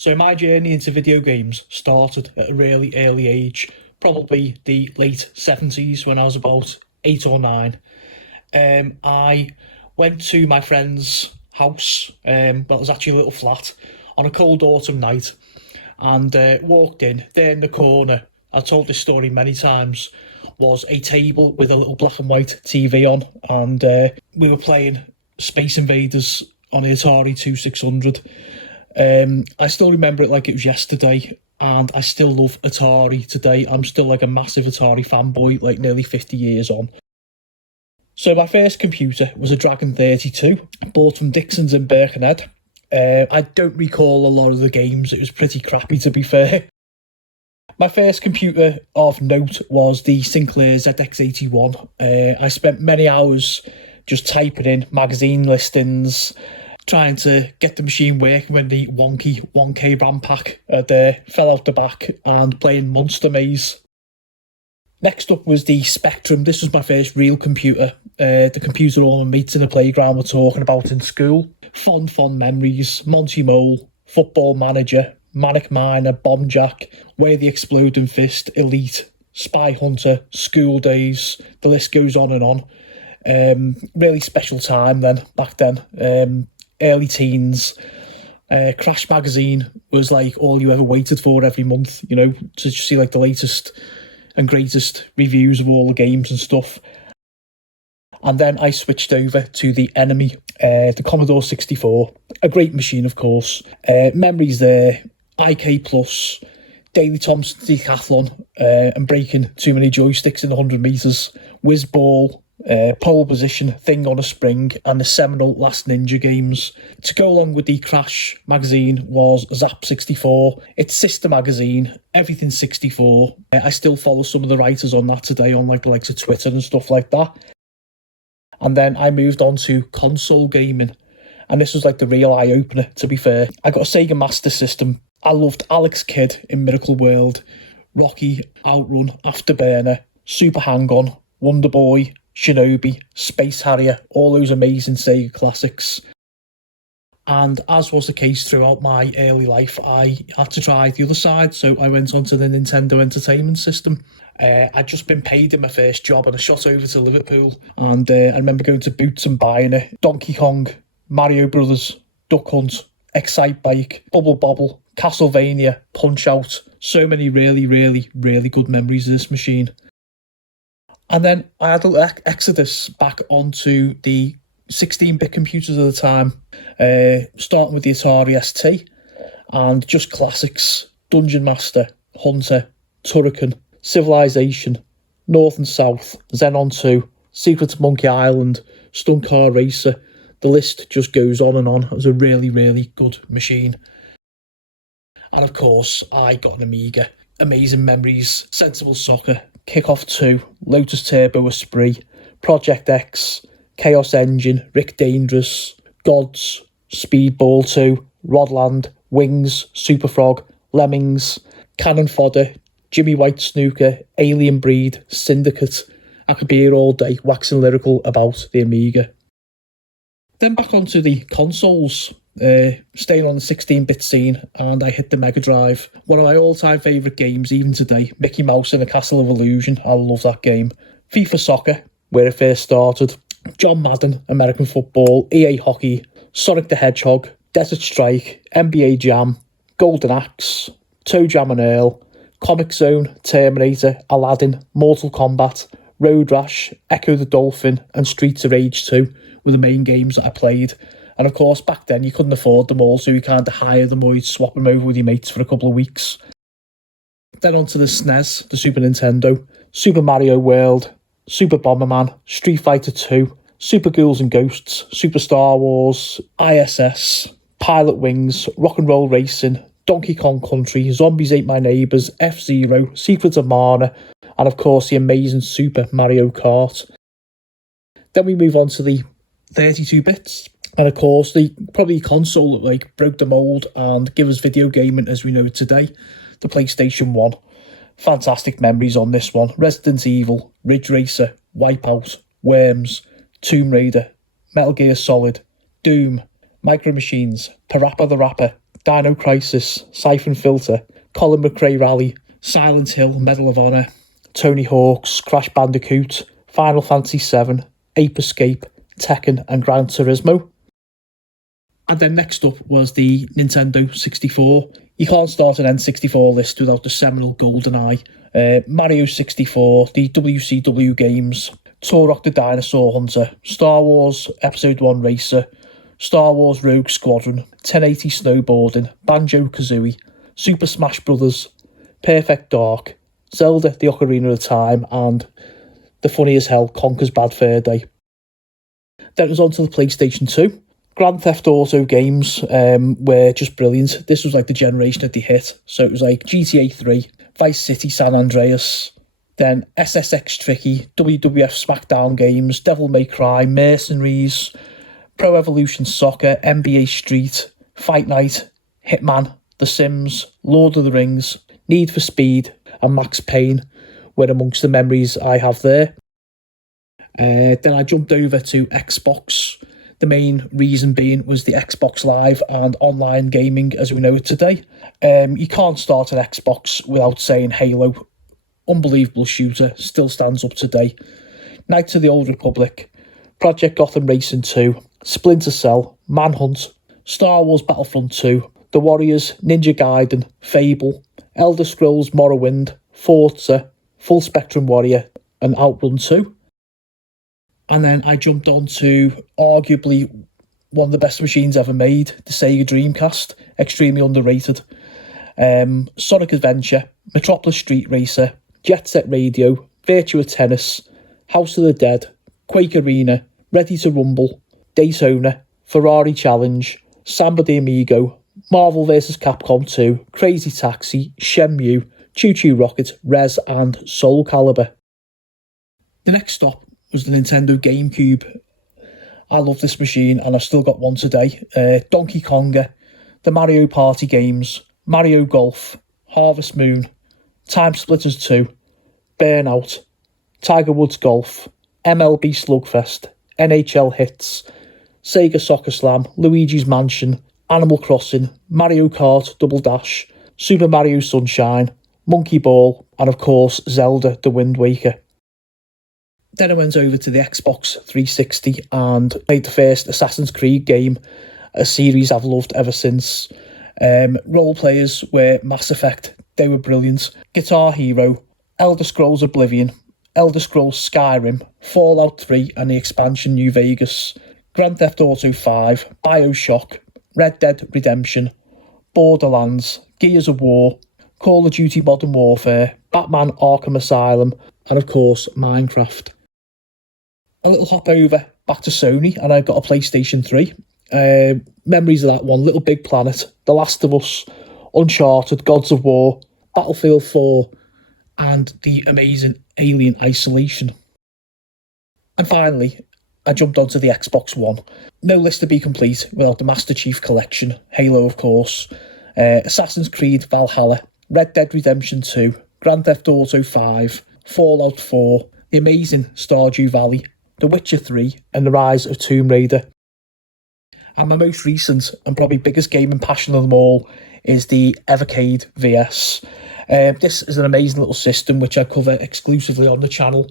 So my journey into video games started at a really early age, probably the late 70s when I was about 8 or 9. I went to my friend's house, well, it was actually a little flat, on a cold autumn night, and walked in. There in the corner, I've told this story many times, was a table with a little black and white TV on, and we were playing Space Invaders on the Atari 2600. I still remember it like it was yesterday, and I still love Atari today. I'm still like a massive Atari fanboy, like nearly 50 years on. So my first computer was a Dragon 32, bought from Dixon's in Birkenhead. I don't recall a lot of the games, it was pretty crappy to be fair. My first computer of note was the Sinclair ZX81. I spent many hours just typing in magazine listings, trying to get the machine working when the wonky 1K RAM pack fell out the back, and playing Monster Maze. Next up was the Spectrum. This was my first real computer. The computer all my mates in the playground were talking about in school. Fond memories. Monty Mole, Football Manager, Manic Miner, Bomb Jack, Way of the Exploding Fist, Elite, Spy Hunter, School Days. The list goes on and on. Really special time back then. Early teens. Crash Magazine was like all you ever waited for every month, you know, to just see like the latest and greatest reviews of all the games and stuff. And then I switched over to the Enemy, the Commodore 64. A great machine, of course. Memories there, IK Plus, Daley Thompson Decathlon, and breaking too many joysticks in the 100 metres, Whiz Ball, Pole Position, Thing on a Spring, and the seminal Last Ninja games. To go along with the Crash magazine was Zap 64. It's Sister Magazine, Everything 64. I still follow some of the writers on that today on like the likes of Twitter and stuff like that. And then I moved on to console gaming, and this was like the real eye-opener, to be fair. I got a Sega Master System. I loved Alex Kidd in Miracle World, Rocky, Outrun, Afterburner, Super Hang-On, Wonder Boy, Shinobi, Space Harrier, all those amazing Sega classics. And as was the case throughout my early life, I had to try the other side, so I went on to the Nintendo Entertainment System. I'd just been paid in my first job, and I shot over to Liverpool, and I remember going to Boots and buying it. Donkey Kong, Mario Brothers, Duck Hunt, Excite Bike, Bubble Bobble, Castlevania, Punch-Out. So many really, really, really good memories of this machine. And then I had an exodus back onto the 16-bit computers at the time, starting with the Atari ST, and just classics: Dungeon Master, Hunter, Turrican, Civilization, North and South, Xenon 2, Secrets of Monkey Island, Stunt Car Racer. The list just goes on and on. It was a really, really good machine. And of course, I got an Amiga. Amazing memories: Sensible Soccer, Kickoff 2, Lotus Turbo Esprit, Project X, Chaos Engine, Rick Dangerous, Gods, Speedball 2, Rodland, Wings, Super Frog, Lemmings, Cannon Fodder, Jimmy White Snooker, Alien Breed, Syndicate. I could be here all day waxing lyrical about the Amiga. Then back onto the consoles, staying on the 16-bit scene, and I hit the Mega Drive. One of my all-time favourite games, even today, Mickey Mouse in the Castle of Illusion. I love that game. FIFA Soccer, where it first started. John Madden, American Football, EA Hockey, Sonic the Hedgehog, Desert Strike, NBA Jam, Golden Axe, Toe Jam and Earl, Comic Zone, Terminator, Aladdin, Mortal Kombat, Road Rash, Echo the Dolphin, and Streets of Rage 2 were the main games that I played. And of course, back then you couldn't afford them all, so you kind of hire them or you'd swap them over with your mates for a couple of weeks. Then onto the SNES, the Super Nintendo, Super Mario World, Super Bomberman, Street Fighter 2, Super Ghouls and Ghosts, Super Star Wars, ISS, Pilot Wings, Rock'n'Roll Racing, Donkey Kong Country, Zombies Ate My Neighbours, F-Zero, Secrets of Mana, and of course the amazing Super Mario Kart. Then we move on to the 32-bits, and of course the probably console that like broke the mould and gave us video gaming as we know it today, the PlayStation 1. Fantastic memories on this one. Resident Evil, Ridge Racer, Wipeout, Worms, Tomb Raider, Metal Gear Solid, Doom, Micro Machines, Parappa the Rapper, Dino Crisis, Siphon Filter, Colin McRae Rally, Silent Hill, Medal of Honor, Tony Hawk's, Crash Bandicoot, Final Fantasy VII, Ape Escape, Tekken and Gran Turismo. And then next up was the Nintendo 64. You can't start an N64 list without the seminal GoldenEye, Mario 64, the WCW games, Turok the Dinosaur Hunter, Star Wars Episode 1 Racer, Star Wars Rogue Squadron, 1080 Snowboarding, Banjo-Kazooie, Super Smash Bros., Perfect Dark, Zelda the Ocarina of Time, and the funny as hell Conker's Bad Fur Day. Then it was on to the PlayStation 2. Grand Theft Auto games were just brilliant. This was like the generation that they hit. So it was like GTA 3, Vice City, San Andreas, then SSX Tricky, WWF SmackDown games, Devil May Cry, Mercenaries, Pro Evolution Soccer, NBA Street, Fight Night, Hitman, The Sims, Lord of the Rings, Need for Speed, and Max Payne were amongst the memories I have there. Then I jumped over to Xbox. The main reason being was the Xbox Live and online gaming as we know it today. You can't start an Xbox without saying Halo. Unbelievable shooter, still stands up today. Knights of the Old Republic, Project Gotham Racing 2, Splinter Cell, Manhunt, Star Wars Battlefront 2, The Warriors, Ninja Gaiden, Fable, Elder Scrolls Morrowind, Forza, Full Spectrum Warrior, and Outrun 2. And then I jumped on to arguably one of the best machines ever made, the Sega Dreamcast, extremely underrated. Sonic Adventure, Metropolis Street Racer, Jet Set Radio, Virtua Tennis, House of the Dead, Quake Arena, Ready to Rumble, Daytona, Ferrari Challenge, Samba de Amigo, Marvel vs. Capcom 2, Crazy Taxi, Shenmue, Choo Choo Rocket, Rez and Soul Calibur. The next stop was the Nintendo GameCube. I love this machine and I've still got one today. Donkey Konga, the Mario Party games, Mario Golf, Harvest Moon, Time Splitters 2, Burnout, Tiger Woods Golf, MLB Slugfest, NHL Hits, Sega Soccer Slam, Luigi's Mansion, Animal Crossing, Mario Kart Double Dash, Super Mario Sunshine, Monkey Ball, and of course Zelda The Wind Waker. Then I went over to the Xbox 360 and played the first Assassin's Creed game, a series I've loved ever since. Role players were Mass Effect, they were brilliant. Guitar Hero, Elder Scrolls Oblivion, Elder Scrolls Skyrim, Fallout 3 and the expansion New Vegas, Grand Theft Auto 5, Bioshock, Red Dead Redemption, Borderlands, Gears of War, Call of Duty Modern Warfare, Batman Arkham Asylum, and of course Minecraft. A little hop over back to Sony and I got a PlayStation 3. Memories of that one, Little Big Planet, The Last of Us, Uncharted, Gods of War, Battlefield 4, and the amazing Alien Isolation. And finally, I jumped onto the Xbox One. No list to be complete without the Master Chief Collection, Halo of course, Assassin's Creed Valhalla, Red Dead Redemption 2, Grand Theft Auto 5, Fallout 4, the amazing Stardew Valley, The Witcher 3, and The Rise of Tomb Raider. And my most recent and probably biggest gaming passion of them all is the Evercade VS. This is an amazing little system which I cover exclusively on the channel.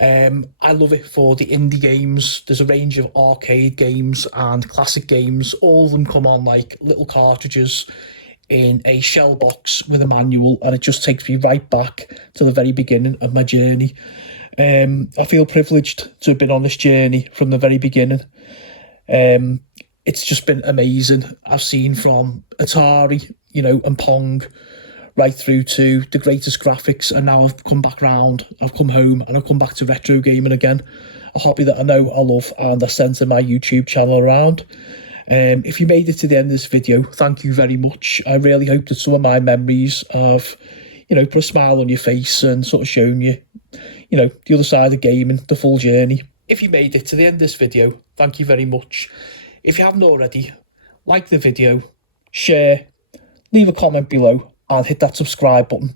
I love it for the indie games. There's a range of arcade games and classic games. All of them come on like little cartridges in a shell box with a manual, and it just takes me right back to the very beginning of my journey. I feel privileged to have been on this journey from the very beginning. It's just been amazing. I've seen from Atari, and Pong, right through to the greatest graphics, and now I've come back round, I've come home, and I've come back to retro gaming again, a hobby that I know I love, and I centre my YouTube channel around. If you made it to the end of this video, thank you very much. I really hope that some of my memories have, put a smile on your face and sort of shown you, the other side of gaming, the full journey. If you made it to the end of this video, thank you very much. If you haven't already, like the video, share, leave a comment below, and hit that subscribe button.